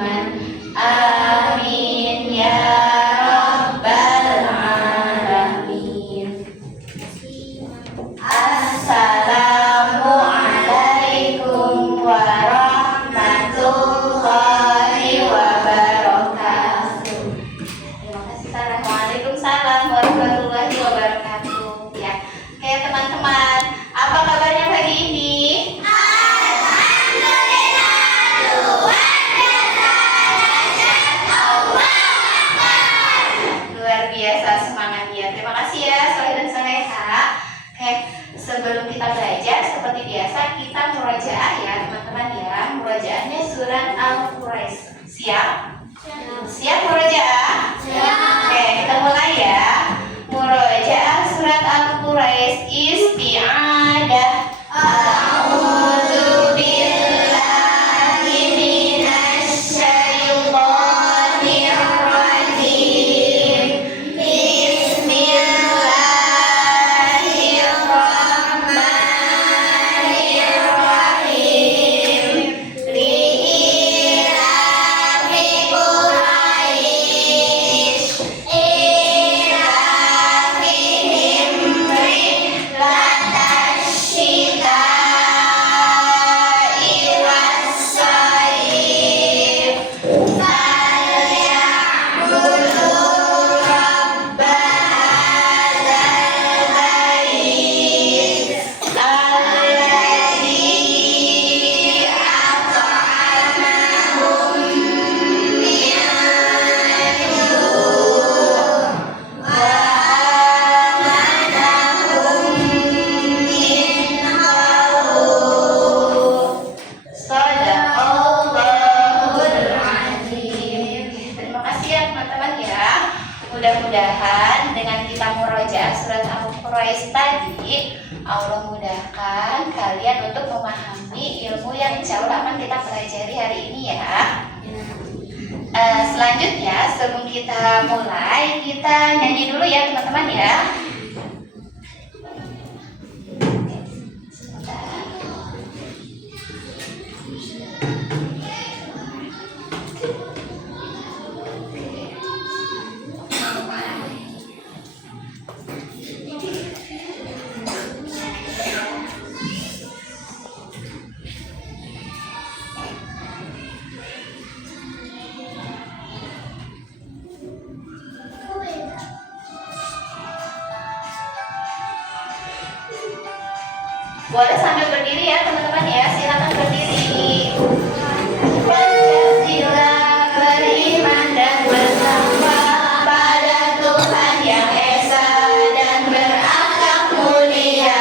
Rahman. Amin ya rabbal alamin. Assalamualaikum warahmatullahi wabarakatuh. Terima kasih Sarah. Waalaikumsalam warahmatullahi wabarakatuh. Ya, oke teman-teman, apa kabarnya pagi ini? Luar biasa semangat ya. Terima kasih ya Soleh dan Soleha. Oke, sebelum kita belajar seperti biasa kita murojaah ya teman-teman ya. Murojaahnya surat Al-Quraish. Siap? Siap murojaah? Oke, kita mulai ya. Murojaah surat Al-Quraish isti'adah. A'udzu billahi minasy syaithanir rajim. Bismillahirrahmanirrahim. Li'ilafi Quraisy ilafihim rihlatash syita'i was-sayf falyabudu rabba hadzal bait alladzi at'amahum min ju' wa amanahum min khawf. Shadaqallahul azim. Terima kasih ya teman-teman ya. Mudah-mudahan dengan kita murojaah surat Al-Quraish tadi, Allah mudahkan kalian untuk memahami ilmu yang insya Allah akan kita pelajari hari ini ya. Selanjutnya sebelum kita mulai, kita nyanyi dulu ya teman-teman ya. Boleh sambil berdiri ya teman-teman ya, silakan berdiri. Pancasila beriman dan bertakwa pada Tuhan yang esa dan berakhlak mulia,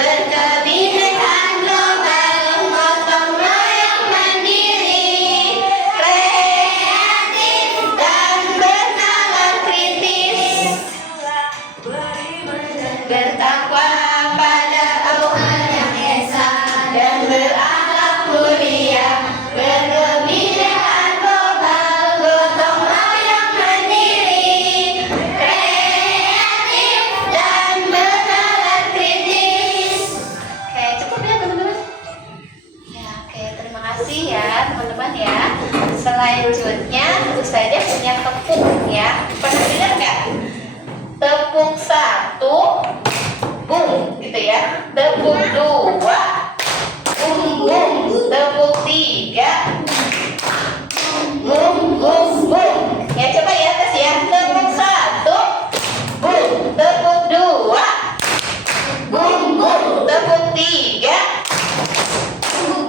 berkebinekaan global, gotong royong mandiri, kreatif dan bernalar kritis, bertakwa pada Allah yang esa dan berakhlak mulia, berkebinekaan global, gotong royong mandiri, kreatif dan bernalar kritis. Oke, cukup ya teman-teman. Ya, oke, terima kasih ya teman-teman ya. Selanjutnya tentu saja punya tepuk ya. Pernah dengar nggak? Tepuk satu, bung, gitu ya. Tepuk dua, bung bung. Tepuk tiga, bung bung bung. Ya coba ya tes ya. Tepuk satu, bung. Tepuk dua, bung bung. Tepuk tiga,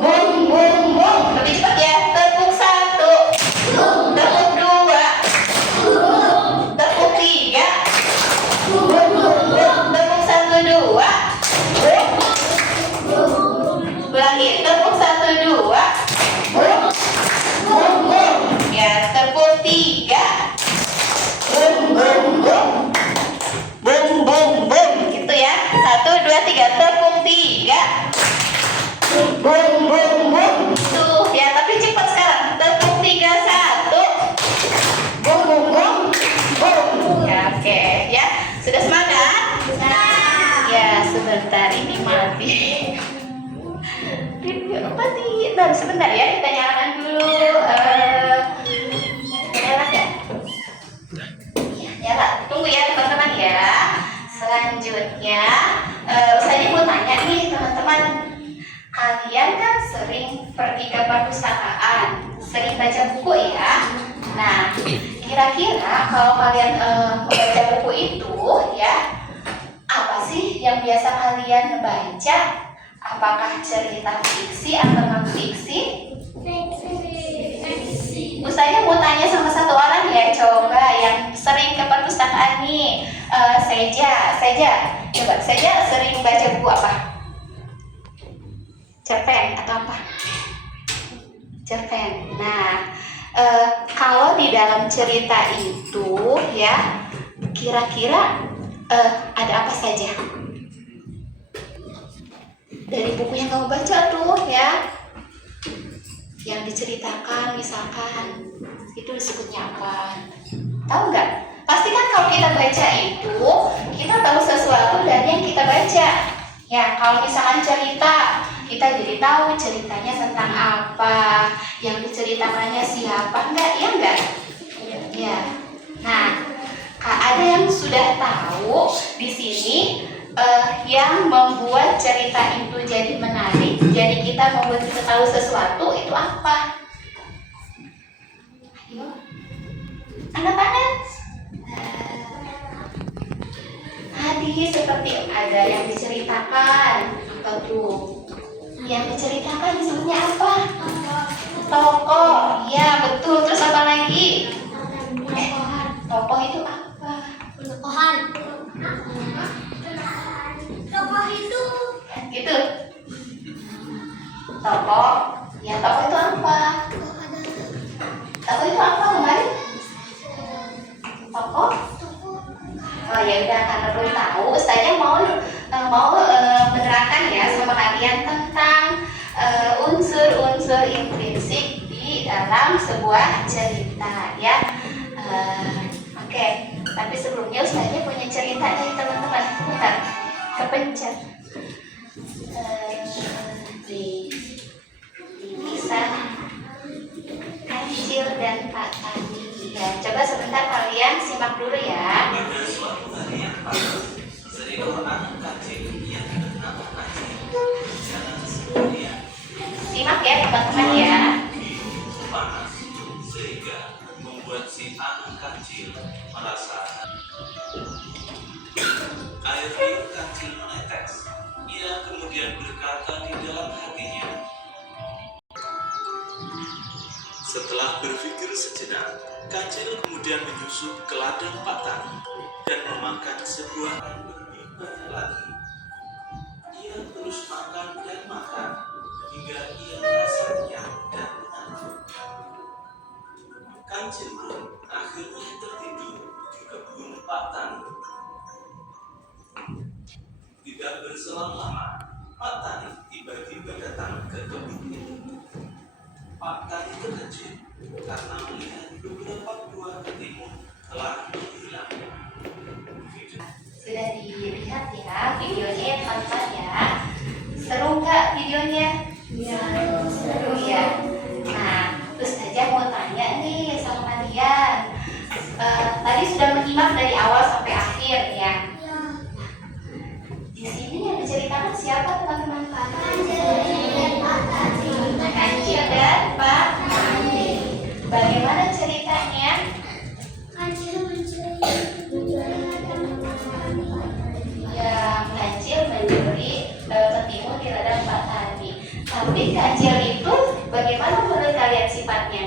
bung bung bung. Lebih cepat ya. Tepuk satu, tepuk dua, tepuk tiga, bung bung bung. Tepuk satu dua, bung. Ulangi. Tepuk satu dua, bung bung bung. Ya, tepuk tiga, bung bung bung, bung bung bung. Gitu ya. Satu dua tiga. Tepuk tiga, bung bung bung. Tuh ya, tapi cepat sekarang. Tepuk tiga satu, bung bung bung, bung. Ya, oke ya. Sudah semangat? Ya, sebentar ini mati. Mati. Nah, sebentar ya, kita nyalakan dulu Kira-kira kalau kalian membaca buku itu ya, apa sih yang biasa kalian baca? Apakah cerita fiksi atau non fiksi? Ustazah mau tanya sama satu orang ya, coba yang sering ke perpustakaan nih. Coba Seja sering baca buku apa? Cerpen atau apa? Cerpen. Nah, kalau di dalam cerita itu ya, kira-kira ada apa saja dari buku yang kamu baca tuh ya, yang diceritakan misalkan itu disebutnya apa? Tahu nggak? Pasti kan kalau kita baca itu kita tahu sesuatu dari yang kita baca. Ya, kalau misalkan cerita, kita jadi tahu ceritanya tentang apa, yang diceritakannya siapa, enggak? Ya. Nah, ada yang sudah tahu di sini yang membuat cerita itu jadi menarik, jadi kita membuat kita tahu sesuatu itu apa? Ayo, angkat tangan. Tadi seperti ada yang diceritakan, apa tuh? Yang diceritakan disebutnya apa? Tokoh. Ya betul. Terus apa lagi? Tokoh itu apa? Tokohan. Tokoh itu gitu. Tokoh. Ya tokoh itu apa? Tokoh itu apa kemarin? Tokoh? Oh ya udah, karena belum tahu, Ustazah mau menerangkan ya sama kalian tentang unsur-unsur intrinsik di dalam sebuah cerita ya. Oke. Tapi sebelumnya Ustazah punya cerita nih teman-teman. Bentar, kepencet. Di kisah Kancil dan Pak Tani. Ya, coba sebentar kalian simak dulu ya. Simak ya teman-teman ya. Sehingga membuat si anak kancil merasa air liur kancil menetes. Ia kemudian berkata di dalam hatinya. Setelah berpikir sejenak, kancil kemudian menyusup ke ladang Pak Tani dan memakan sebuah lebih banyak lagi. Ia terus makan dan makan hingga ia merasa kenyang dan mengantuk. Kancil pun akhirnya tertidur di kebun Pak Tani. Tidak berselang lama, Pak Tani tiba-tiba datang ke kebun itu. Pak Tani terkejut karena melihat beberapa buah ketimun telah hilang. Sudah dilihat ya videonya ya teman-teman ya. Seru nggak videonya? Ya, seru ya. Nah, terus aja mau tanya nih sama kalian. Tadi sudah menyimak dari awal sampai akhir ya. Di sini yang diceritakan siapa teman-teman? Kancil dan Pak Tani. Bagaimana ceritanya? Ya, Kancil mencuri ketimun di ladang Pak Tani. Tapi Kancil itu bagaimana menurut kalian sifatnya?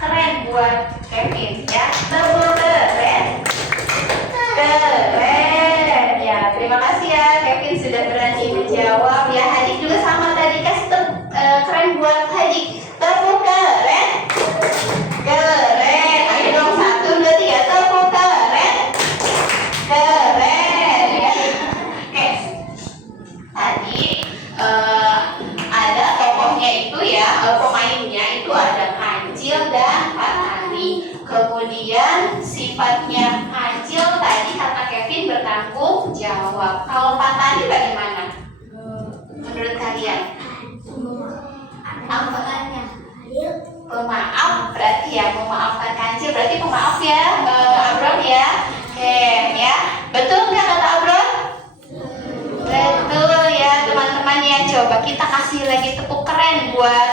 Keren buat Kevin ya. Keren. Ya, terima kasih ya Kevin sudah berani menjawab ya. Hadik juga sama tadi, kasih keren buat Hadik. Tepuk keren. Keren. Ayo dong, 1, 2, 3, tepuk keren. Keren ya. Oke. Tadi ada tokohnya itu ya, pemainnya itu ada Kancil dan Pak Tani. Kemudian sifatnya Kancil tadi kata Kevin bertanggung jawab. Kalau Pak Tani bagaimana? Menurut kalian? Apanya? Pemaaf berarti ya, memaafkan Kancil berarti pemaaf ya, Abron ya. Oke ya, betul nggak kata Abron? Betul ya teman-teman ya. Coba kita kasih lagi tepuk keren buat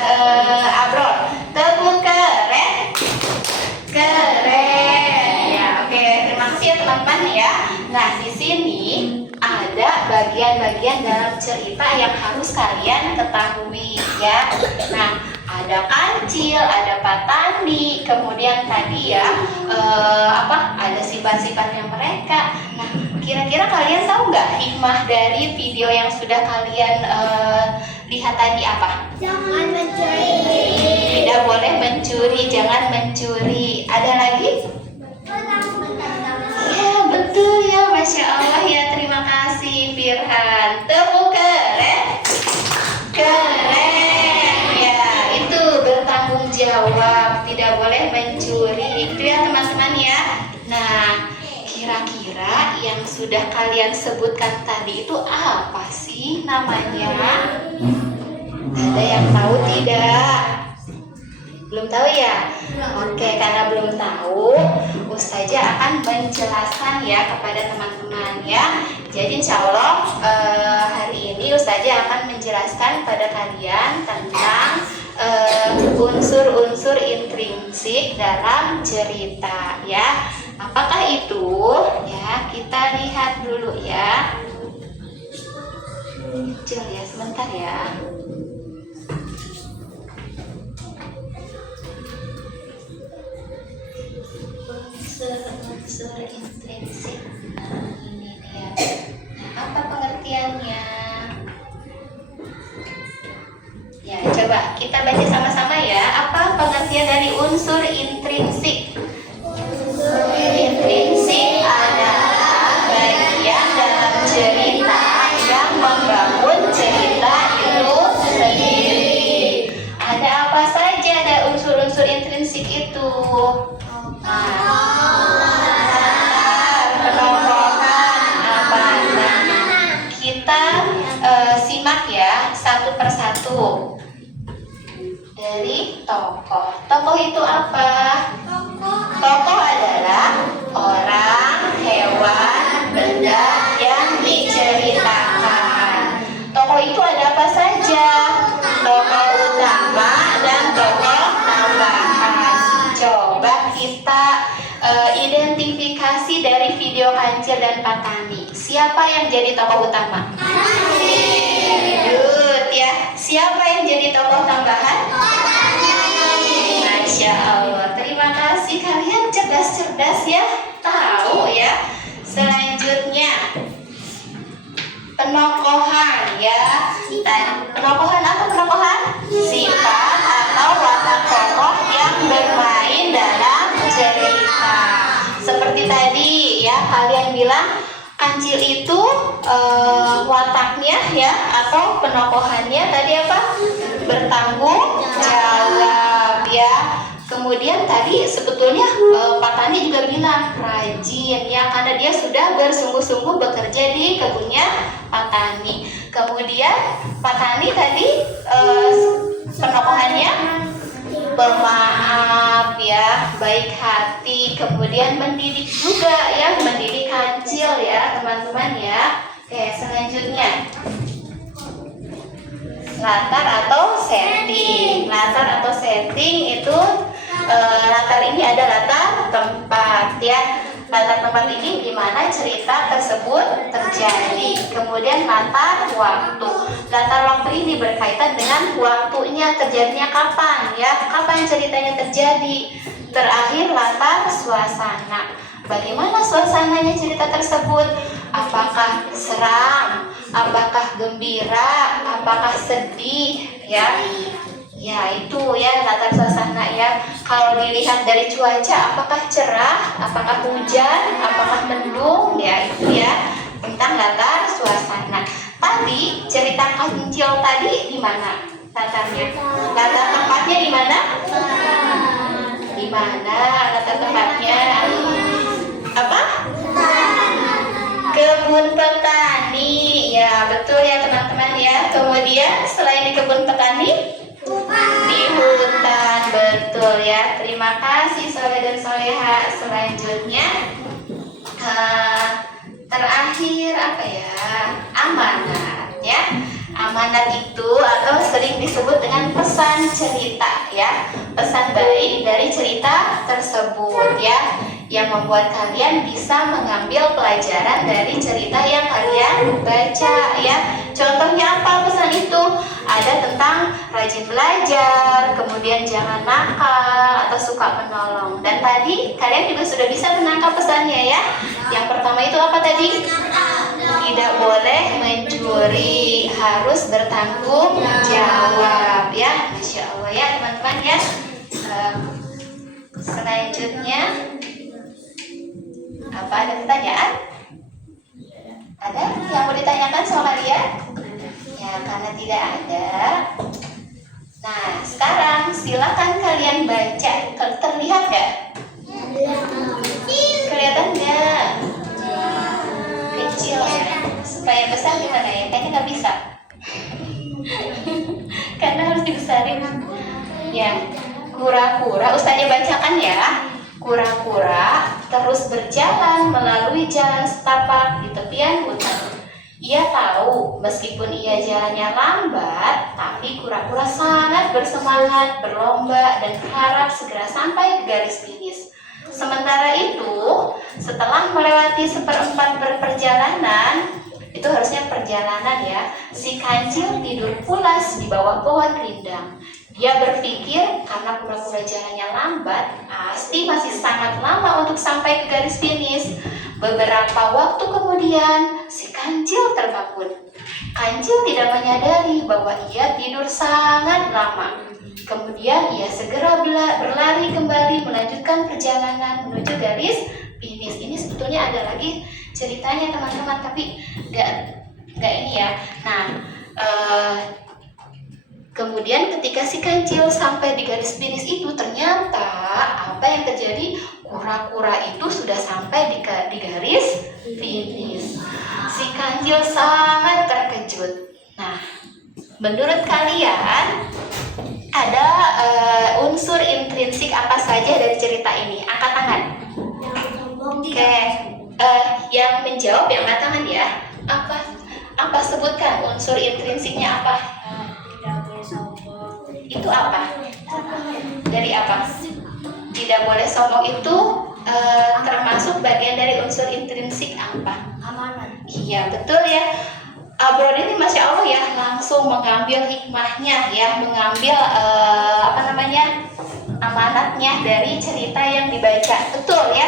Abron. Tepuk keren. bagian dalam cerita yang harus kalian ketahui ya. Nah, ada kancil, ada Patani, kemudian tadi ya ada sifat-sifatnya mereka. Nah, kira-kira kalian tahu nggak hikmah dari video yang sudah kalian lihat tadi apa? Jangan mencuri. Tidak boleh mencuri, jangan mencuri. Ada lagi? Ya, betul ya, Masya Allah ya. Terima kasih Firhan. Tepuk keren. Keren. Ya, itu bertanggung jawab. Tidak boleh mencuri. Itu ya teman-teman ya. Nah, kira-kira yang sudah kalian sebutkan tadi itu apa sih namanya? Ada yang tahu tidak? Belum tahu ya? Oke, karena belum tahu, Ustazah akan menjelaskan ya kepada teman-teman ya. Jadi insya Allah hari ini Ustazah akan menjelaskan pada kalian tentang unsur-unsur intrinsik dalam cerita ya. Apakah itu? Ya, kita lihat dulu ya. Kecil ya, sebentar ya. Unsur intrinsik. Nah, ini dia. Nah, apa pengertiannya? Ya, coba kita baca sama-sama ya. Apa pengertian dari unsur intrinsik? Intrinsik adalah bagian dalam cerita yang membangun cerita itu sendiri. Ada apa saja ada unsur-unsur intrinsik itu? Kita simak ya satu persatu. Dari tokoh. Tokoh itu apa? Tokoh adalah orang, hewan, benda yang diceritakan. Tokoh itu ada apa saja? Tokoh utama dan tokoh tambahan. Coba kita identifikasi dari video Kancil dan Patani. Siapa yang jadi tokoh utama? Good ya. Siapa yang jadi tokoh tambahan? Masya Allah. Terima kasih, kalian cerdas-cerdas ya. Tahu ya. Selanjutnya penokohan ya. Penokohan apa penokohan? Sifat atau watak tokoh yang bermain dalam cerita. Seperti tadi ya, kalian bilang Kancil itu wataknya ya atau penokohannya tadi apa? Bertanggung jawab ya. Kemudian tadi sebetulnya Patani juga bilang rajin ya, karena dia sudah bersungguh-sungguh bekerja di kebunnya Patani. Kemudian Patani tadi penokohannya pemaaf ya, baik hati, kemudian mendidik juga ya, mendidik Kancil ya teman-teman ya. Oke, selanjutnya latar atau setting. Latar atau setting itu latar ini ada latar tempat ya. Latar tempat ini di mana cerita tersebut terjadi. Kemudian latar waktu. Latar waktu ini berkaitan dengan waktunya, terjadinya kapan ya, kapan ceritanya terjadi. Terakhir latar suasana. Bagaimana suasananya cerita tersebut? Apakah seram? Apakah gembira? Apakah sedih? Ya, ya itu ya latar suasana ya. Kalau dilihat dari cuaca, apakah cerah? Apakah hujan? Apakah mendung? Ya itu ya tentang latar suasana. Tadi cerita Kancil tadi di mana latarnya? Latar tempatnya di mana? Di mana latar tempatnya? Apa? Kebun petani. Ya betul ya teman-teman ya. Kemudian selain di kebun petani, di hutan. Betul ya. Terima kasih soleh dan soleha. Selanjutnya terakhir apa ya? Amanat ya. Amanat itu atau sering disebut dengan pesan cerita ya. pesan baik dari cerita tersebut ya, yang membuat kalian bisa mengambil pelajaran dari cerita yang kalian baca ya. Contohnya apa pesan itu? Ada tentang rajin belajar, kemudian jangan nakal atau suka menolong. Dan tadi kalian juga sudah bisa menangkap pesannya ya. Yang pertama itu apa tadi? Tidak boleh mencuri, harus bertanggung jawab ya. Masya Allah ya teman-teman ya. Selanjutnya apa, ada pertanyaan? Ada yang mau ditanyakan sama kalian? Ya, karena tidak ada. Nah, sekarang silakan kalian baca. Terlihat nggak? Kelihatan nggak? Kecil ya. Supaya besar gimana ya? Kayaknya nggak bisa. Karena harus dibesarin. Ya, kura-kura. Ustaznya bacakan ya. Kura-kura terus berjalan melalui jalan setapak di tepian hutan. Ia tahu meskipun ia jalannya lambat, tapi kura-kura sangat bersemangat, berlomba, dan berharap segera sampai ke garis finish. Sementara itu, setelah melewati seperempat perjalanan, itu harusnya perjalanan ya, si kancil tidur pulas di bawah pohon rindang. Dia berpikir karena kura-kura jalannya lambat, pasti masih sangat lama untuk sampai ke garis finish. Beberapa waktu kemudian, si kancil terbangun. Kancil tidak menyadari bahwa ia tidur sangat lama. Kemudian ia segera berlari kembali melanjutkan perjalanan menuju garis finish. Ini sebetulnya ada lagi ceritanya teman-teman, tapi nggak ini ya. Nah, kemudian ketika si kancil sampai di garis finish itu, ternyata apa yang terjadi? Kura-kura itu sudah sampai di garis finish. Si kancil sangat terkejut. Nah, menurut kalian ada unsur intrinsik apa saja dari cerita ini? Angkat tangan. Oke, yang menjawab yang angkat tangan ya. Apa sebutkan unsur intrinsiknya apa? Itu apa? Dari apa? Tidak boleh sombong itu termasuk bagian dari unsur intrinsik apa? Amanat. Iya betul ya. Abron ini masya Allah ya, langsung mengambil hikmahnya ya, mengambil amanatnya dari cerita yang dibaca. Betul ya.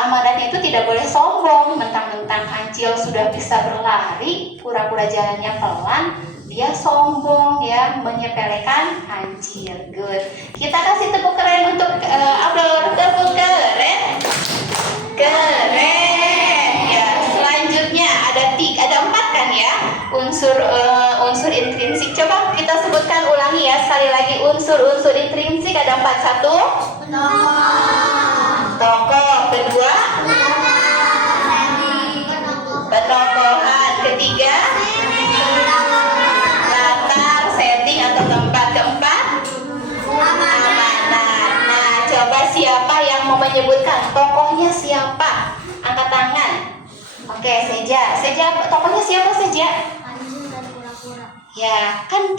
Amanat itu tidak boleh sombong. Mentang-mentang kancil sudah bisa berlari, kura-kura jalannya pelan, dia sombong ya, menyepelekan kancil. Good. Kita kasih tepuk keren untuk Abron. Tepuk keren. Keren. Ya, selanjutnya ada 4 kan ya unsur intrinsik. Coba kita sebutkan ulangi ya sekali lagi, unsur intrinsik ada 4. 1 tokoh, kedua petokohan, ketiga latar, setting atau tempat, keempat amanat. Nah, coba siapa yang mau menyebutkan tokohnya siapa? Angkat tangan. Oke, Seja, tokohnya siapa Seja? Kancil dan kura-kura. Ya, kan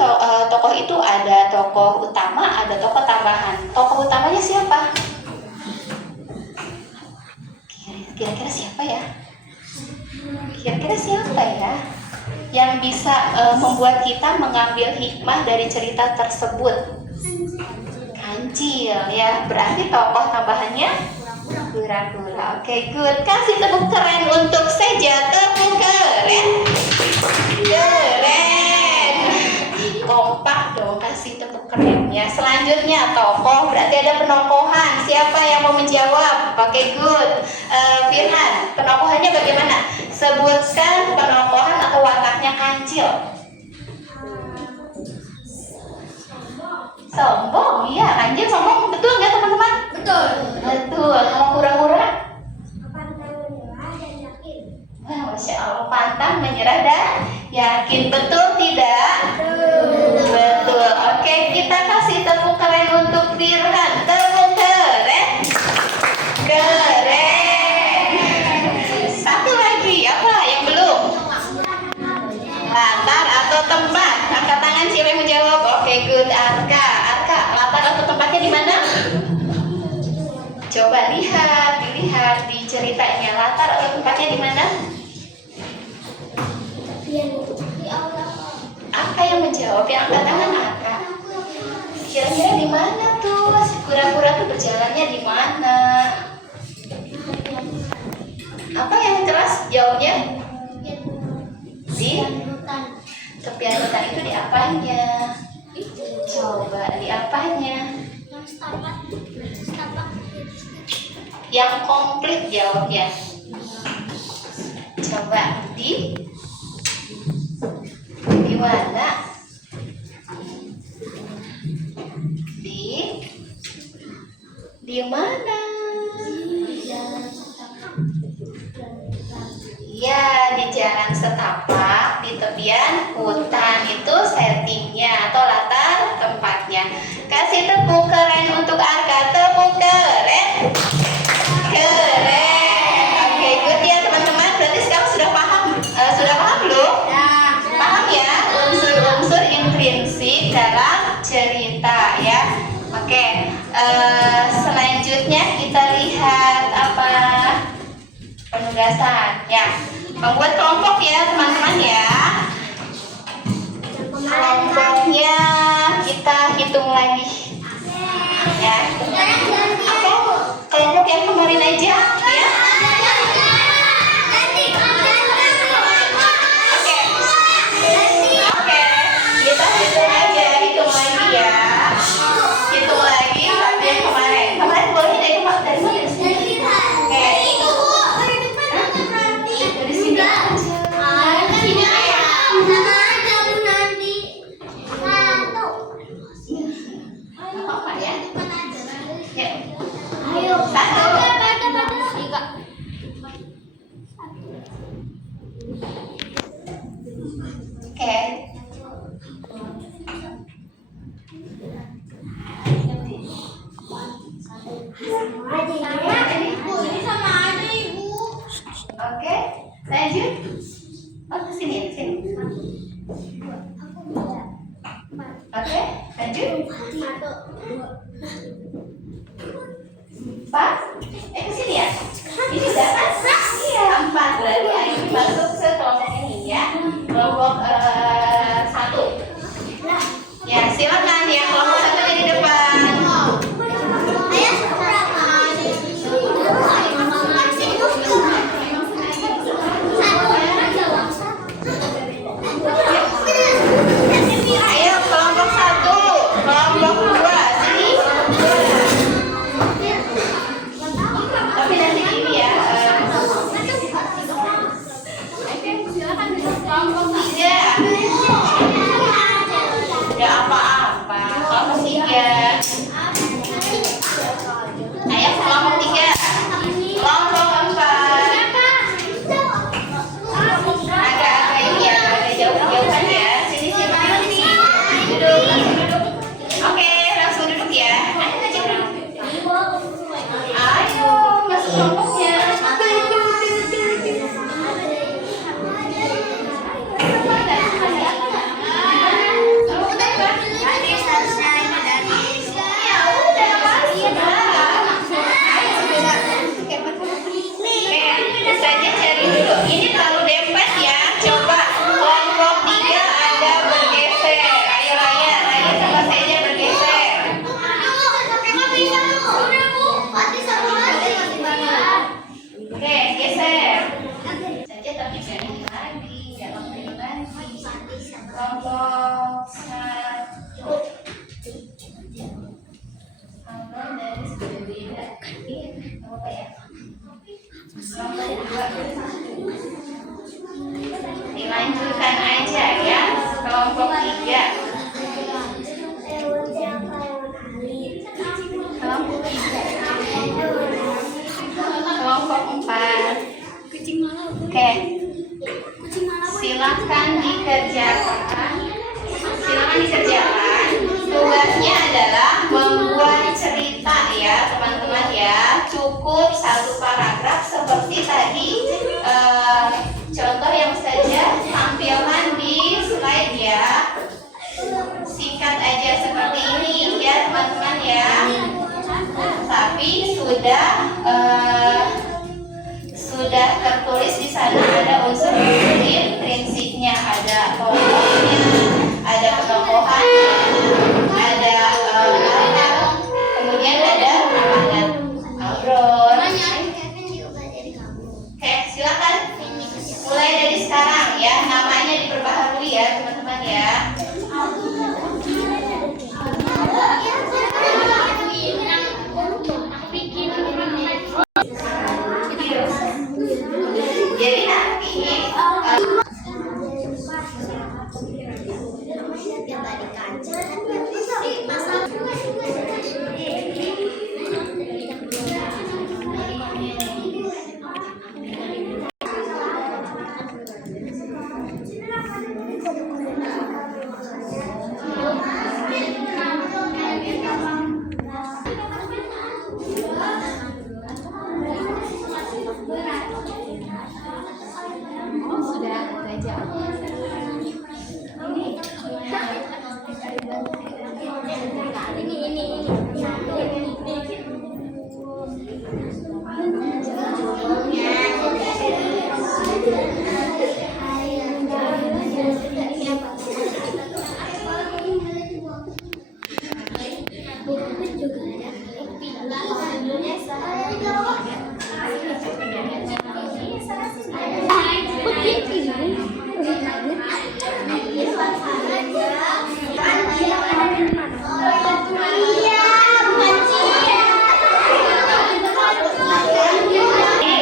tokoh itu ada tokoh utama, ada tokoh tambahan. Tokoh utamanya siapa? Kira-kira siapa ya? Kira-kira siapa ya yang bisa membuat kita mengambil hikmah dari cerita tersebut? Kancil ya, berarti tokoh tambahannya kura-kura. Oke, good. Kasih tepuk keren untuk Seja. Tepuk keren. Keren. Kompak dong, kasih tepuk keren ya. Selanjutnya tokoh, berarti ada penokohan. Siapa yang mau menjawab? Oke, good. Firhan, penokohannya bagaimana? Sebutkan penokohan atau wataknya kancil. Sombong, iya. Kancil sombong, betul nggak teman-teman? Betul. Betul. Kalau kura-kura? Pantang menyerah dan yakin. Masya Allah, pantang menyerah dan yakin. Betul tidak? Betul. Oke, kita kasih tepuk keren untuk Firhan. Tepuk keren. Keren. Satu lagi, apa yang belum? Latar atau tempat? Angkat tangan siapa yang menjawab? Oke, good. Arka, latar ceritanya. Latar atau tempatnya di mana? Di aula. Apa yang menjawab? Yang angkat tangan apa? Kira-kira di mana tuh? Si kura-kura tuh berjalannya di mana? Apa yang keras jawabnya? Di tepian hutan itu di apanya? Coba di apanya? Yang komplit jawabnya. Coba di mana? Di mana? Ya, di jalan setapak di tepian hutan itu settingnya atau latar tempatnya. Kasih tepuk keren untuk Arka, tepuk keren. Keren. Oke, good ya teman-teman. Berarti sekarang sudah paham belum? Paham ya unsur-unsur intrinsik dalam cerita ya. Oke, selanjutnya kita lihat apa? Penugasan ya, membuat kelompok ya teman-teman ya. Kelompoknya kita hitung lagi ya. Oke, kelompok yang kemarin aja ya. Oke, kita hitung aja, hitung lagi ya. Hitung lagi tapi yang kemarin boleh dari mana? Dari sini. Dari sini aja. Apa ya? Ya. Satu. Oke. Oke, lanjut. Oh, ke sini, ke sini. Oke, lanjut. Empat. Ke sini ya. Ini dapat. Iya, 4. Berarti ayo masuk ke kelompok ini ya. Kelompok 1. Ya, silakan ya kelompok 1 di depan. Ayo kelompok 1, kelompok 2, sini. Tapi nanti ini ya. Kelompok 3. Ya apa-apa. Kelompok 3. Ayo kelompok 3. Kelompok 4. Agak-agak ini ya, agak jauh-jauhan ya. Sini. Duduk. Oke, langsung duduk ya. Ayo, masuk kelompoknya. Ya udah, masuk lah. Oke, saja cari dulu. Ini terlalu dempet ya. Coba kelompok 3 ada bergeser. Ayo Raya sama saya bergeser. Oke, geser. Saja tapi jangan lagi, jangan lagi. Kelompok 1. Halo dari berbeda. Apa ya? Kelompok 2. Dilanjutkan aja ya. Kelompok 3. Kelompok 3. Kelompok 4. Oke. Silakan dikerjakan. Tugasnya adalah membuat cerita ya teman-teman ya. Cukup 1 paragraf seperti tadi contoh yang saja tampilan di slide ya. tulis di sana ada unsur-unsur intrinsipnya, ada tokohnya, ada petokohannya, ada kemudian ada amanat Abror. Oke, silakan mulai dari sekarang ya, namanya diperbaharui ya teman-teman ya. Jadi nanti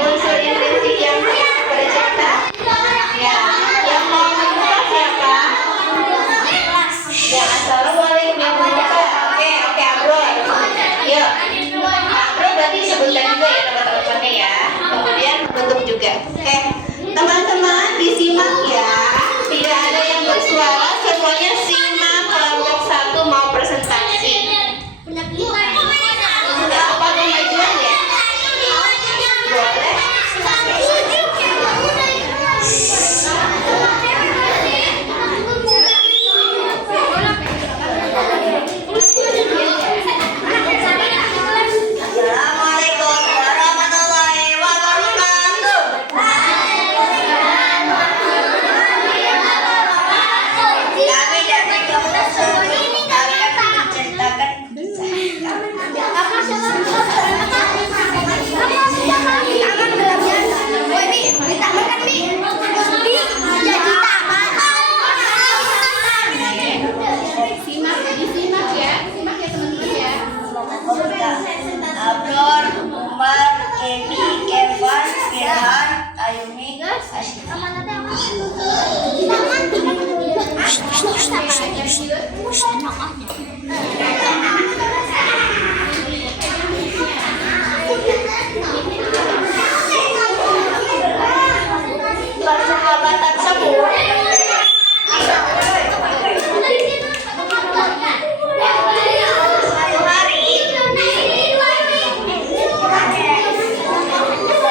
unsur intrinsip yang bercerita ya, yang mau membuka siapa? Ya, assalamualaikum yang membuka. Oke, Abror. Yuk, Abror berarti sebutkan juga ya nama teman-temannya ya. Kemudian tutup juga. Oke, teman-teman disimak ya. Tidak ada yang bersuara, semuanya simak kelompok 1 mau presentasi. Enggak apa kemajuan ya? Boleh. Assalamualaikum warahmatullahi wabarakatuh. Kami dari kelompok 1 akan menceritakan Abror, Umar, Kemi, Evan, Firhan, Ayumi, Ashley. Persahabatan semua.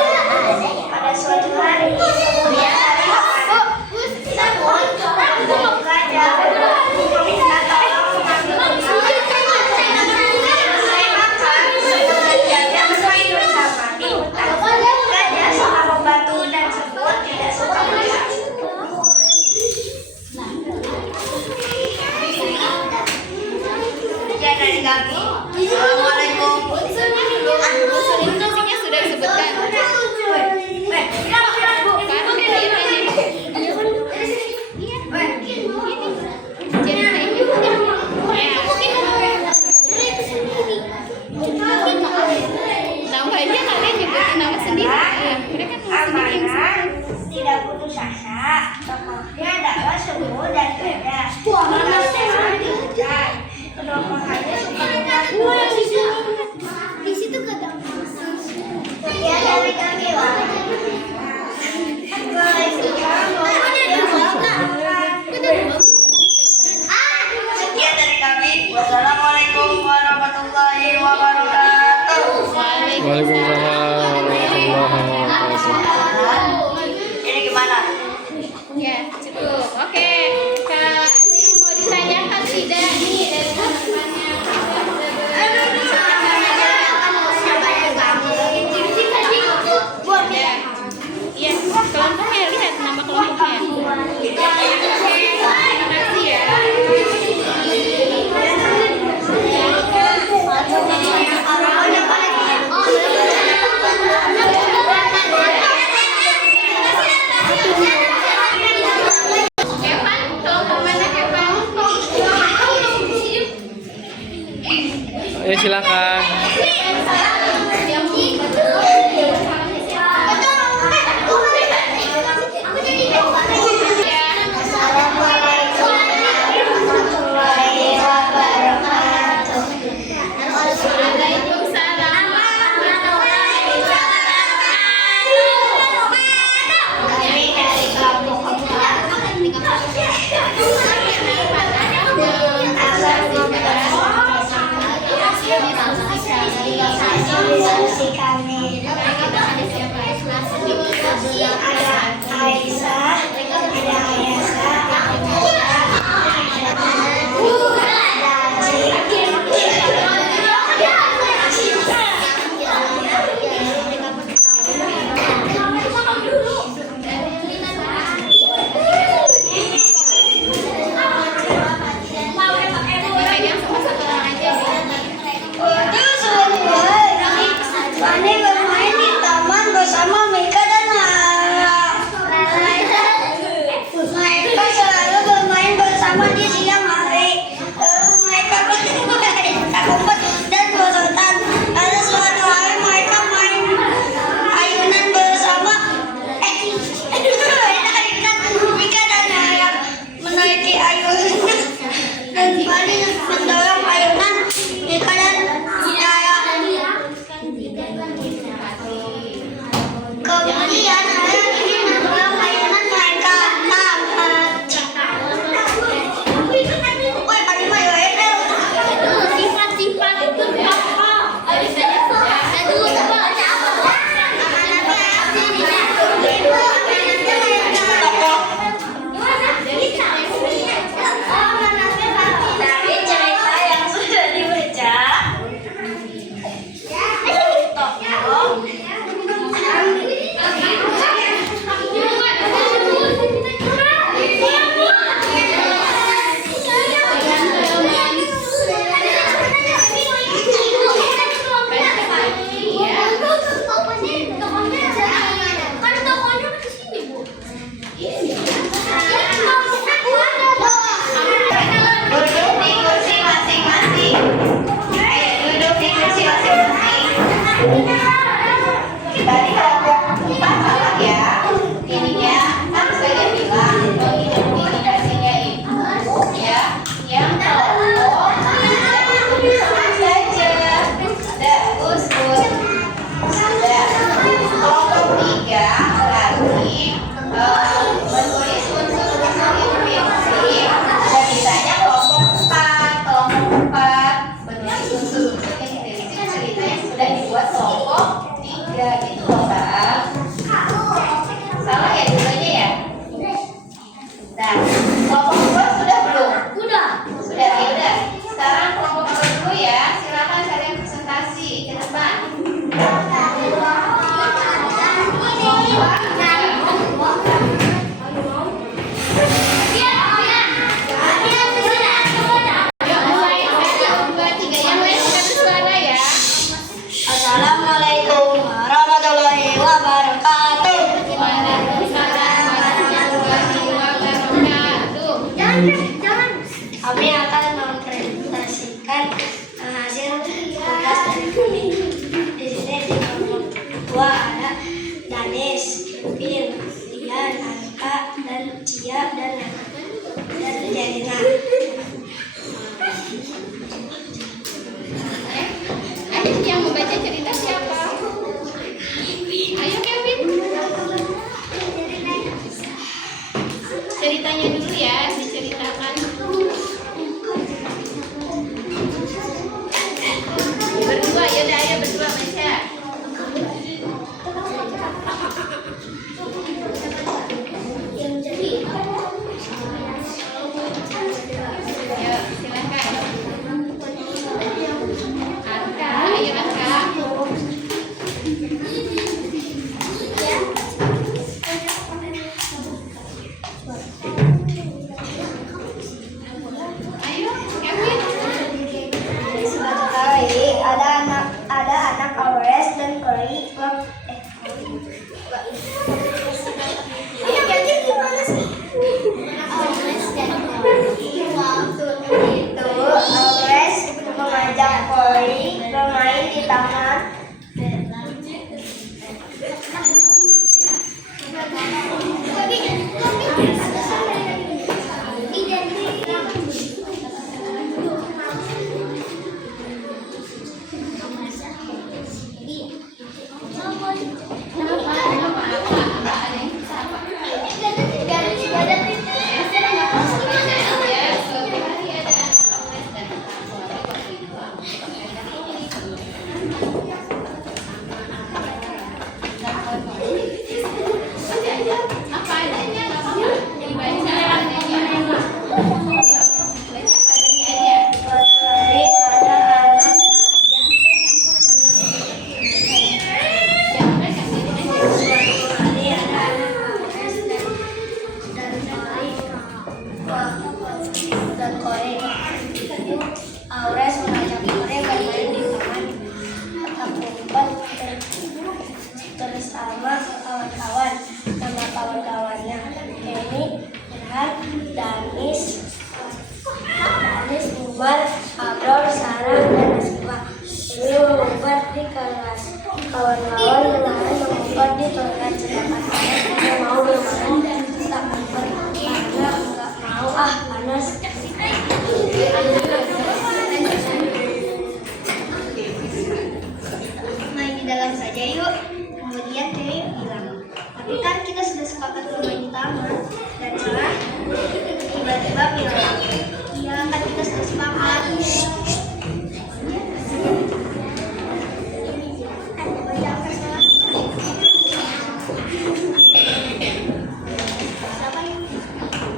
Suatu hari pada suatu hari dari kami. Assalamualaikum. Unsur intrinsipnya sudah disebutkan. Namanya kalian nyebutin nama sendiri. Mereka kan nama sendiri yang disebut. Tidak putus asa. Tokohnya adalah Semua dan Beda. Kedua kakaknya suka mengaku. Di situ kata. Dia dari kami lah. Sekian dari kami. Wassalamualaikum warahmatullahi wabarakatuh. Waalaikumsalam warahmatullahi wabarakatuh. Ini gimana? Ya, cukup. Oke. Kalau ada yang mau ditanyakan tidak nih dari teman-temannya? Iya. silakan. Tadi kelompok 4 salah ya. Ininya kan saya bilang indikasinya itu ya yang kelompok itu sama saja. Ada usul. Ada kelompok 3 berarti menulis unsur-unsur intuisi. Dan misalnya kelompok 4 menulis unsur-unsur intuisi cerita yang sudah dibuat kelompok 3 gitu loh Bang. Salah ya dulunya ya. Nah, kelompok 2 sudah belum? Sudah ya udah. Sekarang kelompok nomor 2 ya. Silakan kalian presentasi ke depan. Assalamualaikum warahmatullahi wabarakatuh. Kami akan mempresentasikan hasil tugas dari kami. Di sini di kelompok 2 ada Danis, Pin, Dian, Anka, dan Cia, dan Jelina. Yang membaca cerita siapa? Ayo Kevin. Ceritanya dulu ya, diceritakan. Berdua, yaudah ayo berdua baca. Ayo, silakan. Anka, ayo Anka. taman. Apa adanya, nggak apa-apa. Dibaca adanya. Baca padanya aja. Suatu hari ada anak Suatu hari ada anak Aures dan Kore. Aures mengajak Kore bermain di taman petak umpet bersama kawan-kawan. Nama kawan-kawannya Kenny, Ilham, Danis, Umar, Abrol, Sarah, dan Nasiba. Ini mengumpet di kelas. Kawan-kawan melarang mengumpet di toilet, sedangkan saya tidak mau bermain tak mengumpet karena nggak mau panas. Main di dalam saja yuk. Kemudian Dewi bilang, tapi kan kita sudah sepakat bermain di taman. Dan Sarah tiba-tiba bilang, iya kan kita sudah sepakat.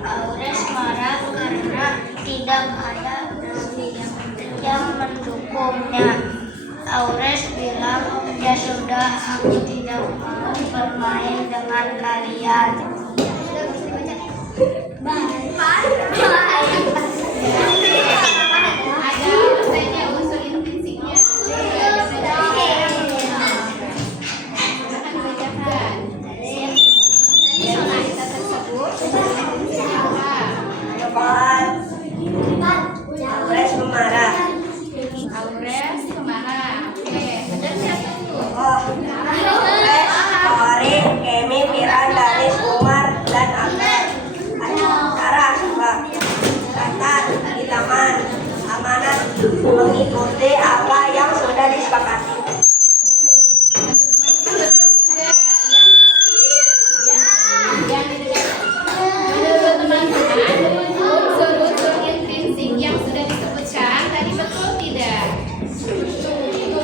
Aures marah karena tidak ada yang mendukungnya. Aures bilang, ya sudah, aku tidak mau bermain dengan kalian. Ada rasanya unsur intrinsiknya. Akan dibacakan. Cerita tersebut siapa? Aures memarah. Aures pemarah. Oke, benar siapa tuh? Aures, Kori, Kemi, Piran, Danis, Umar, dan Abel. Sarah, Katan, di taman amanat mengikuti apa yang sudah disepakati. Menurut teman-teman, unsur-unsur intrinsik yang sudah disebutkan tadi betul tidak?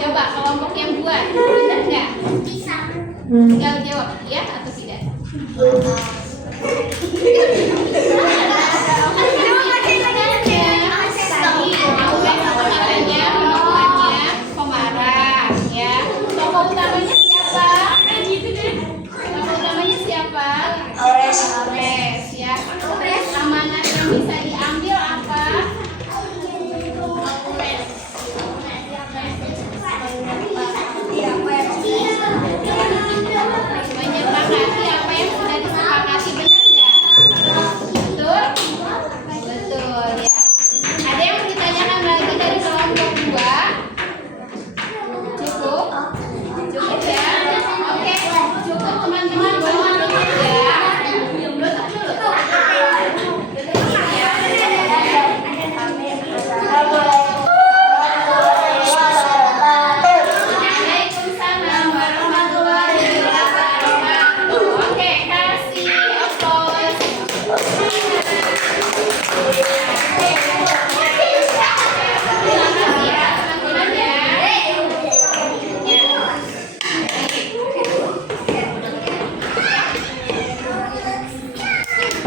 Coba kelompok yang buat, benar nggak? Tinggal jawab iya atau tidak. Tadi Aures katanya penuhannya pemarah, ya. Tokoh utamanya siapa? Tokoh utamanya siapa? Aures. Aures, ya. Amanat yang bisa diambil apa? Menyepakati apa yang sudah disepakati, benar nggak? Betul? Betul, ya. Ada yang mau ditanyakan lagi dari kelompok 2? Cukup? Cukup ya? Oke, cukup teman-teman. Mohon duduk ya. Duduk dulu. Waalaikumsalam warahmatullahi wabarakatuh. Oke, kasih applause. Terima kasih ya teman-teman ya.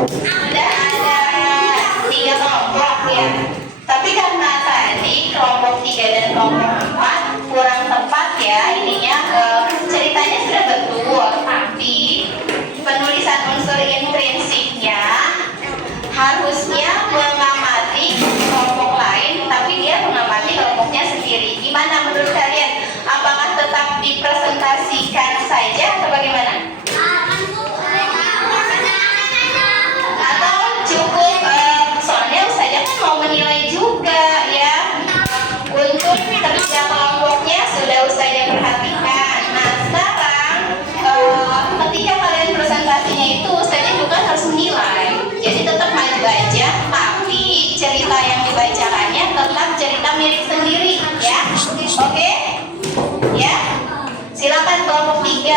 Sudah ada 3 kelompok ya. Tapi karena tadi kelompok 3 dan kelompok 4 kurang tepat ya ininya, ceritanya sudah betul, tapi penulisan unsur intrinsiknya harusnya mengamati kelompok lain, tapi dia mengamati kelompoknya sendiri. Gimana menurut kalian? Apakah tetap dipresentasikan saja atau bagaimana? Atau cukup soalnya Ustazah kan mau menilai juga ya. Untuk kerja kelompoknya sudah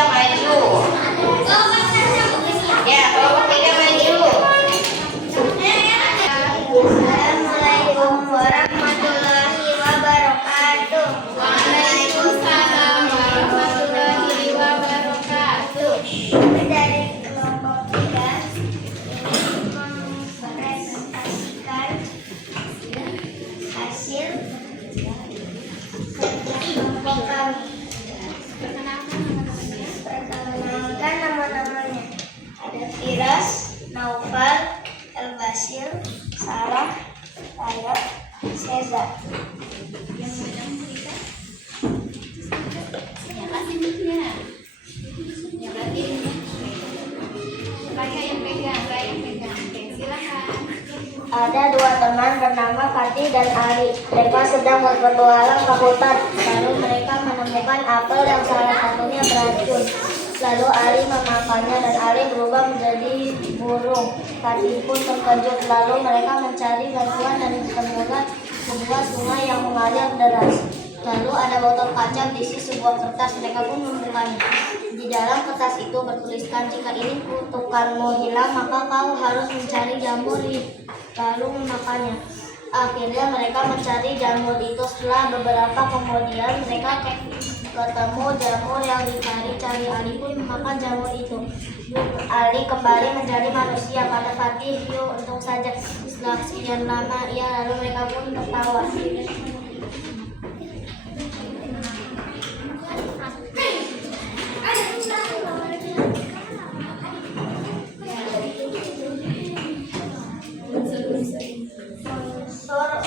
maju. Ya, kelompok 3 maju. Assalamualaikum warahmatullahi wabarakatuh. Waalaikumsalam warahmatullahi wabarakatuh. Dari kelompok 3 mempresentasikan hasil kelompok kami. Perkenalkan nama-namanya. Ada Firas, Naufal, Elbasil, Sarah, Raya, Seza. Ya, kasih mic-nya. Ya, berarti Raya yang pegang. Oke, silakan. Ada 2 teman bernama Fatih dan Ali. Mereka sedang berpetualang ke hutan. Lalu mereka menemukan apel yang salah satunya beracun. Lalu Ali memakannya dan Ali berubah menjadi burung. Fatih pun terkejut. Lalu mereka mencari bantuan dan ditemukan sebuah sungai yang mengalir deras. Lalu ada botol kaca berisi sebuah kertas. Mereka pun membukanya. Di dalam kertas itu bertuliskan, jika ini kutukanmu hilang, maka kau harus mencari jamur lalu memakannya. Akhirnya mereka mencari jamur itu. Setelah beberapa kemudian mereka ketemu jamur yang dicari-cari. Ali pun memakan jamur itu. Ali kembali menjadi manusia. Kata Fatih, yuk untung saja. Setelah sekian lama, lalu mereka pun tertawa.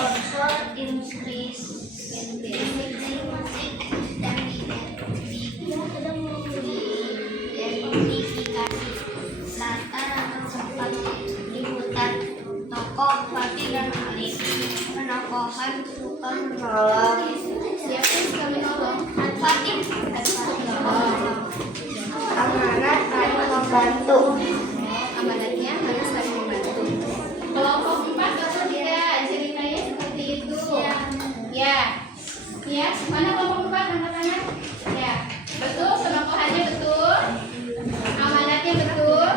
Unsur intrinsik dan identifikasi latar atau tempat di hutan. Tokoh Fatih dan Ali. Penokohan suka menolong. Siapa yang suka menolong? Fatih. Amanat saling membantu. Amanatnya harus saling membantu. Kelompok 4 atau tidak? Ceritanya seperti itu. Ya. Mana kelompok 4? Angkat tangan. Ya. Betul, penokohannya betul. Amanatnya betul.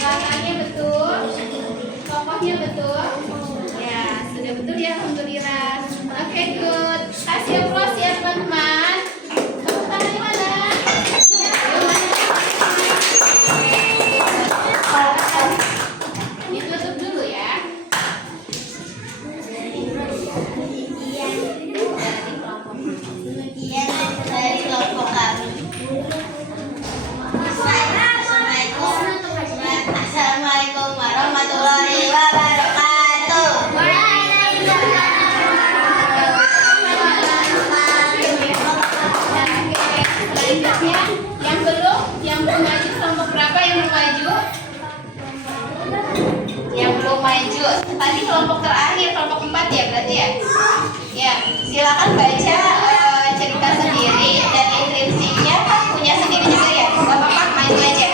Latarnya betul. Tokohnya betul. Ya, sudah betul ya, alhamdulillah. Oke, good. Kasih applause ya teman-teman. Tepuk tangan di mana? Ditutup dulu ya. Dari kelompok kami. Assalamualaikum warahmatullahi wabarakatuh. Selanjutnya yang belum maju kelompok berapa yang belum maju? Yang belum maju. Tadi kelompok terakhir, kelompok 4 ya berarti ya. Ya, silakan baca cerita sendiri dan intrinsiknya kan punya sendiri juga ya. Gak apa-apa, maju aja.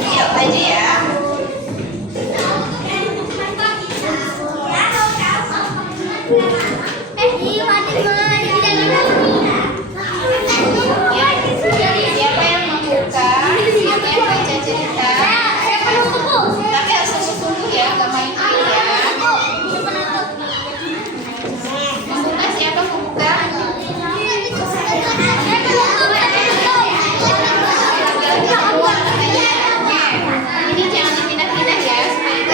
Yuk maju ya. Siapa yang membuka? Siapa yang baca cerita? Tapi harus sungguh-sungguh ya, gak main-main ya. Membuka siapa membuka? Ini jangan dipindah-pindah ya, supaya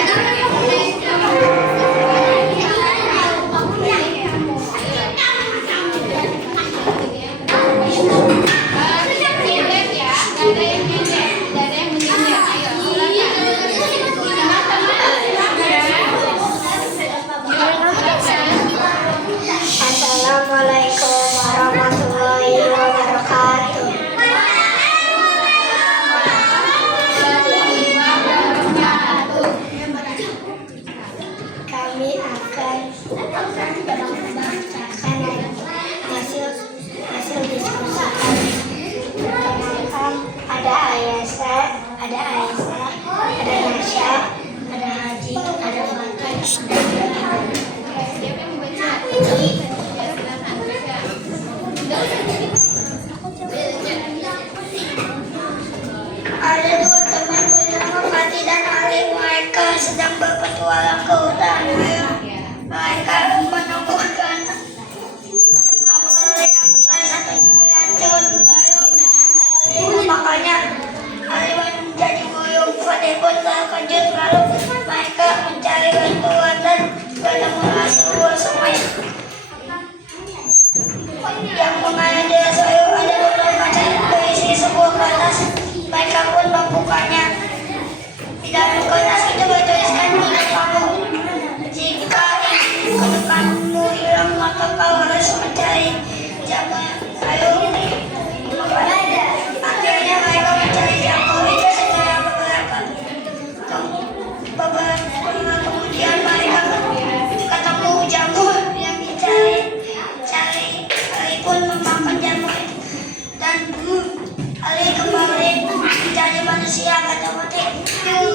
Assalamualaikum warahmatullahi wabarakatuh. Kami akan membacakan hasil diskusi kami. Perkenalkan, ada Ayasa, ada Nasya, ada Haji, ada Fatih, Siapa yang membaca? Ya, silakan baca. mereka sedang berpetualang ke hutan. Mereka menemukan apel yang salah satunya beracun. Makanya Aliwan menjadi guyung. Fatih pun terkejut, lalu mereka mencari bantuan dan menemukan sebuah sungai yang mengalir sayur. Ada botol kaca yang berisi sebuah kertas. Mereka pun membukanya. Di dalam kertas itu bertuliskan untuk kamu, jika ingin menemukanmu hilang maka kau harus mencari jamur sayur ini. Akhirnya mereka mencari jamur itu secara beberapa kemudian mereka ketemu jamur yang dicari. Ali pun memakan jamur itu dan Ali kembali menjadi manusia. Kata Fatih,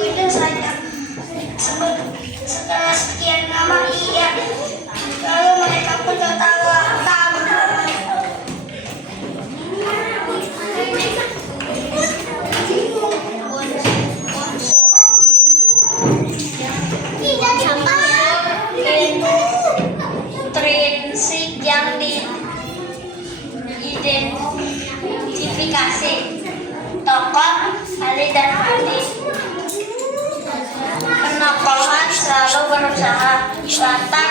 itu saja. Setelah sekian lama iya, lalu mereka pun tertawa. Intrinsik yang diidentifikasi tokoh Ali dan Fatih. Penokohan selalu berusaha, watak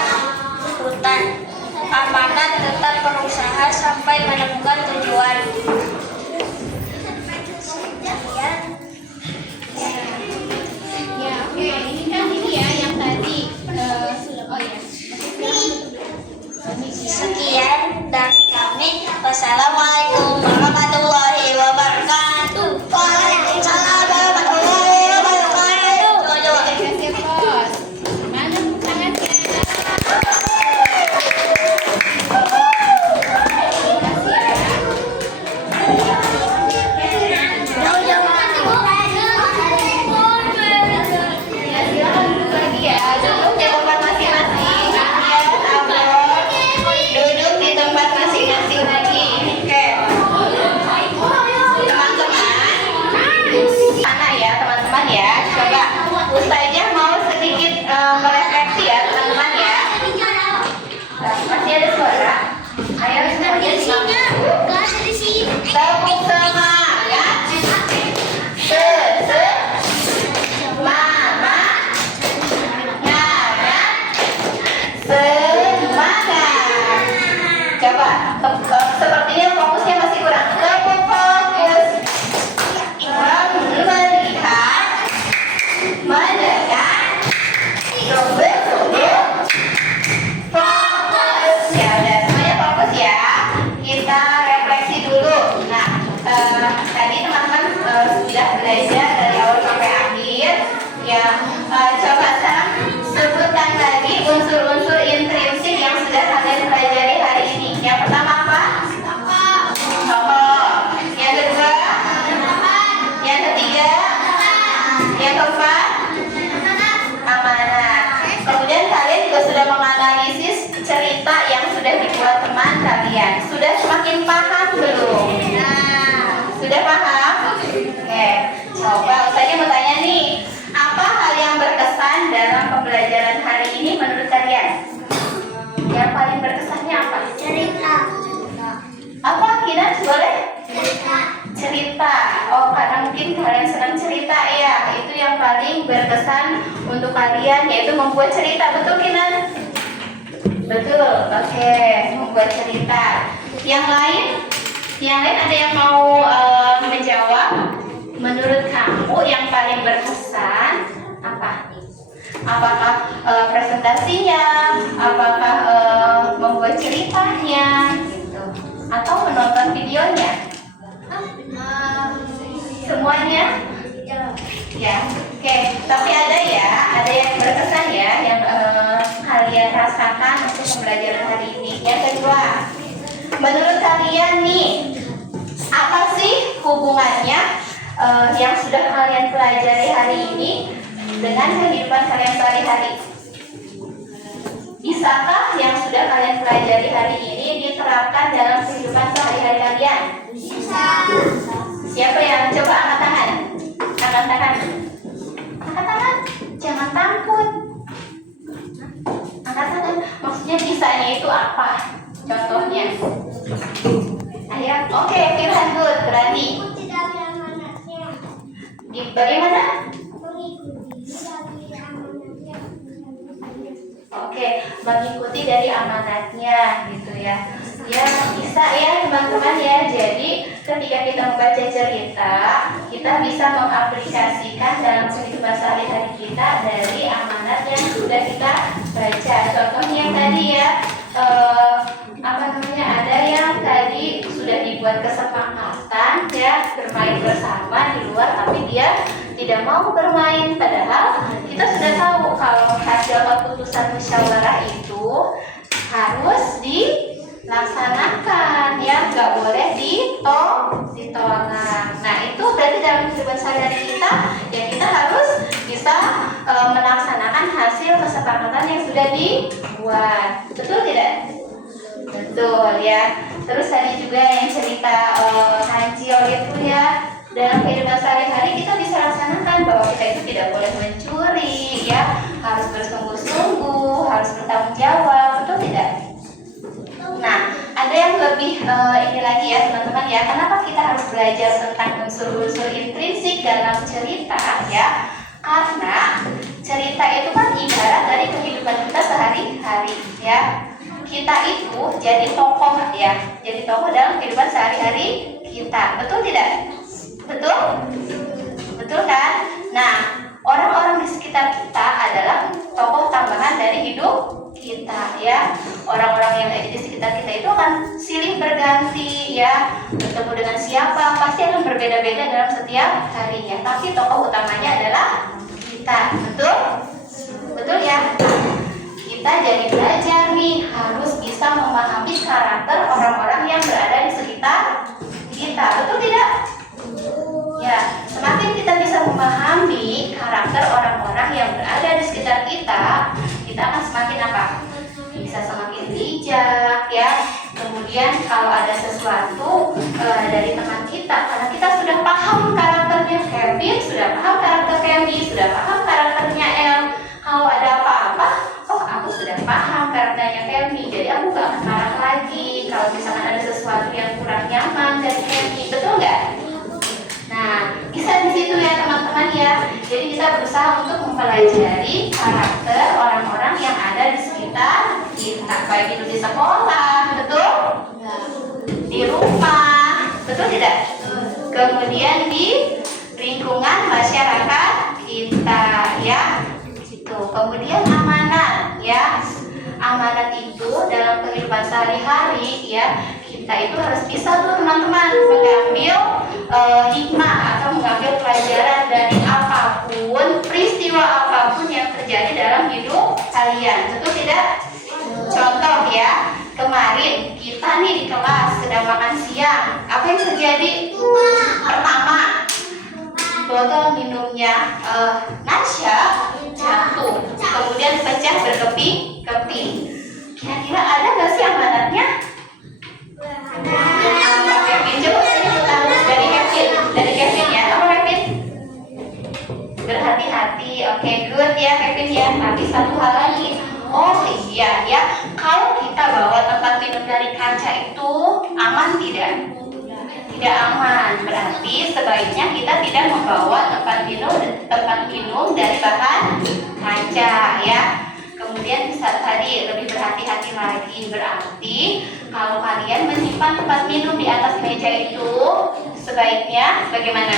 hutan amanat tetap berusaha sampai menemukan tujuan. Ya, oke. Ini kan ini ya yang tadi. Oh ya. Sekian dari kami. Wassalamualaikum warahmatullahi wabarakatuh. Waalaikumsalam warahmatullahi wabarakatuh. Terima kasih, Bos. Mana tepuk tangannya? Sepertinya fokusnya masih kurang. Lebih fokus. Melihat, mendengar, sungguh-sungguh fokus. Ya udah, semuanya fokus ya. Kita refleksi dulu. Nah, tadi teman-teman sudah belajar dari awal sampai akhir. Ya, coba sekarang sebutkan lagi unsur-unsur intrinsik yang sudah kalian pelajari hari ini. Yang pertama apa? Tokoh. Yang kedua? Yang ketiga? Yang keempat? Amanat. Kemudian kalian juga sudah menganalisis cerita yang sudah dibuat teman kalian. Sudah semakin paham belum? Sudah paham? Oke. Coba saya mau tanya nih, apa hal yang berkesan dalam pembelajaran hari ini menurut kalian? Yang paling berkesannya apa? Cerita. Apa Kinan? Boleh? Cerita. Oh, karena mungkin kalian senang cerita ya. Itu yang paling berkesan untuk kalian, yaitu membuat cerita. Betul Kinan? Betul. Oke, membuat cerita. Yang lain? Yang lain ada yang mau menjawab? Menurut kamu yang paling berkesan apa? Apakah presentasinya? Apakah membuat ceritanya? Gitu. Atau menonton videonya? Semuanya? Ya, oke. Tapi ada yang berkesan ya, yang kalian rasakan untuk pembelajaran hari ini. Yang kedua, menurut kalian nih, apa sih hubungannya yang sudah kalian pelajari hari ini dengan kehidupan kalian sehari-hari? Bisakah yang sudah kalian pelajari hari ini diterapkan dalam kehidupan sehari-hari kalian? Bisa. Siapa yang coba angkat tangan? Angkat tangan. Angkat tangan. Jangan Maksudnya bisanya itu apa? Contohnya. Ayo, oke, Firhan, good, berani. Dari amanatnya. Bagaimana? Mengikuti dari amanatnya. Oke, mengikuti dari amanatnya gitu ya. Ya bisa ya teman-teman ya. Jadi ketika kita membaca cerita, kita bisa mengaplikasikan dalam kehidupan sehari-hari kita dari amanat yang sudah kita baca. Contohnya tadi ya, ada yang tadi sudah dibuat kesepakatan ya bermain bersama di luar, tapi dia tidak mau bermain, padahal kita sudah tahu kalau hasil keputusan musyawarah itu harus dilaksanakan ya, nggak boleh ditolak. Nah itu berarti dalam kehidupan sehari-hari kita ya kita harus bisa melaksanakan hasil kesepakatan yang sudah dibuat, betul tidak? Betul ya. Terus tadi juga yang cerita Hancil itu ya, dalam kehidupan sehari-hari kita bisa laksanakan bahwa kita itu tidak boleh mencuri ya, harus bersungguh-sungguh, harus bertanggung jawab, betul tidak? Nah, ada yang lebih ini lagi ya teman-teman ya, kenapa kita harus belajar tentang unsur-unsur intrinsik dalam cerita ya? Karena cerita itu kan ibarat dari kehidupan kita sehari-hari ya. Kita itu jadi tokoh ya, jadi tokoh dalam kehidupan sehari-hari kita, betul tidak? Betul? Betul kan? Nah, orang-orang di sekitar kita adalah tokoh tambahan dari hidup kita ya. Orang-orang yang ada di sekitar kita itu akan silih berganti ya, bertemu dengan siapa pasti akan berbeda-beda dalam setiap harinya, tapi tokoh utamanya adalah kita, betul? Betul ya? Kita jadi belajar nih harus bisa memahami karakter orang-orang yang berada di sekitar kita, betul tidak? Ya, semakin kita bisa memahami karakter orang-orang yang berada di sekitar kita, kita akan semakin apa? Bisa semakin bijak ya. Kemudian kalau ada sesuatu dari teman kita, karena kita sudah paham karakternya Kevin, sudah paham karakter Kemi, sudah paham karakternya El. Kalau ada apa-apa, oh aku sudah paham karakternya Kemi, jadi aku gak akan marah lagi kalau misalkan ada sesuatu yang kurang nyaman dari Kemi, betul nggak? Nah, bisa di situ ya teman-teman ya. Jadi kita berusaha untuk mempelajari karakter orang-orang yang ada di sekitar kita, baik itu di sekolah, betul? Di rumah, betul tidak? Kemudian di lingkungan masyarakat kita ya. Kemudian amanat ya. Amanat itu dalam kehidupan sehari-hari ya, kita itu harus bisa tuh teman-teman mengambil hikmah atau mengambil pelajaran dari apapun, peristiwa apapun yang terjadi dalam hidup kalian, betul tidak? Contoh ya, kemarin kita nih di kelas sedang makan siang, apa yang terjadi? Pertama, botol minumnya Nasya jatuh, kemudian pecah berkeping-keping. Kira-kira ada nggak sih amanatnya? Ada. Kevin, coba sini tahu dari Kevin ya. Apa Kevin? Berhati-hati. Oke, good ya Kevin ya. Tapi satu hal lagi. Oh iya ya. Kalau kita bawa tempat minum dari kaca itu aman tidak? Tidak aman, berarti sebaiknya kita tidak membawa tempat minum dari bahan kaca ya. Kemudian bisa tadi lebih berhati-hati lagi, berarti kalau kalian menyimpan tempat minum di atas meja itu sebaiknya bagaimana?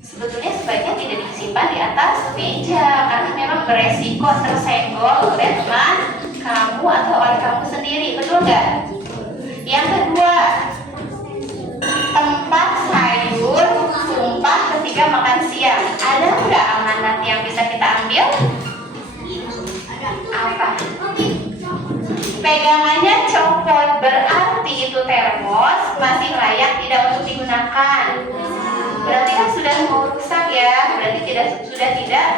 Sebetulnya sebaiknya tidak disimpan di atas meja karena memang beresiko tersenggol oleh teman kamu atau oleh kamu sendiri, betul nggak? Yang kedua, tempat sayur tumpah ketika makan siang. Ada nggak amanat yang bisa kita ambil? Apa? Pegangannya copot, berarti itu termos masih layak tidak untuk digunakan. Berarti kan sudah mau rusak ya, berarti sudah tidak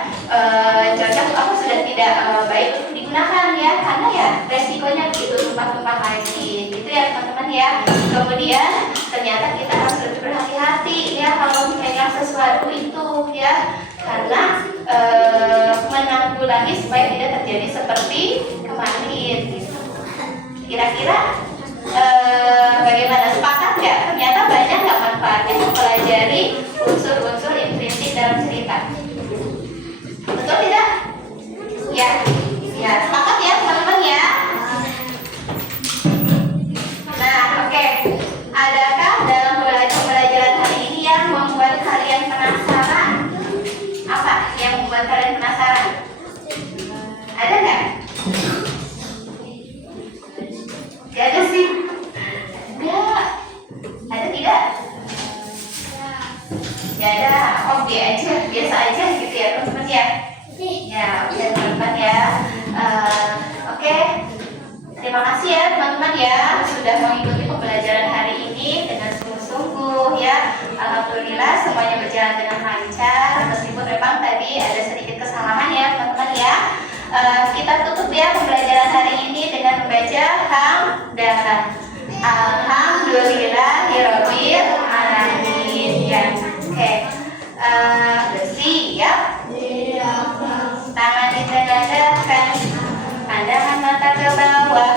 cocok, sudah tidak baik untuk digunakan ya, karena ya resikonya gitu tumpah-tumpah lagi, gitu ya teman-teman ya. Kemudian ternyata kita harus lebih berhati-hati ya kalau memegang sesuatu itu ya, karena menanggulangi supaya tidak terjadi seperti kemarin. Kira-kira bagaimana, sepakat nggak? Ternyata banyak nggak manfaatnya mempelajari unsur-unsur intrinsik dalam cerita. Betul tidak? Ya, ya sepakat ya teman-teman ya. Nah, oke. Adakah dalam pembelajaran hari ini yang membuat kalian penasaran? Apa yang membuat kalian penasaran? Ada nggak? Gak ada sih. Enggak. Ada tidak? Gak ada. Oh, biasa aja gitu ya teman-teman ya. Ya, oke teman-teman ya. Oke. Terima kasih ya teman-teman ya sudah mengikuti pembelajaran hari ini dengan sungguh-sungguh ya. Alhamdulillah semuanya berjalan dengan lancar meskipun memang tadi ada sedikit kesalahan ya teman-teman ya. Kita tutup ya pembelajaran hari ini dengan membaca hamdalah. Alhamdulillahirabbil alamin ya. Oke. Bersih ya. Tangan ditengahkan, pandangan mata ke bawah.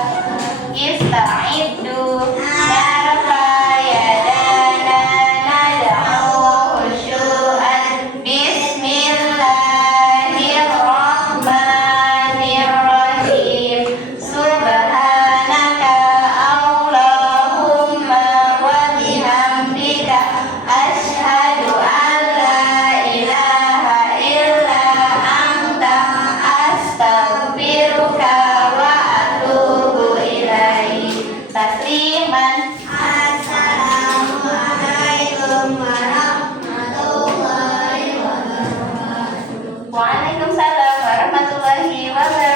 Ista'iddu narfa yadana nad'u khusyu'an. Bismillahirrahmanirrahim. Subhanaka Allahumma wa bihamdika asyhadu an la ilaha illa anta astaghfiruka wa atubu ilaik. Tasliman. Assalamualaikum warahmatullahi wabarakatuh. Waalaikumsalam warahmatullahi wabarakatuh.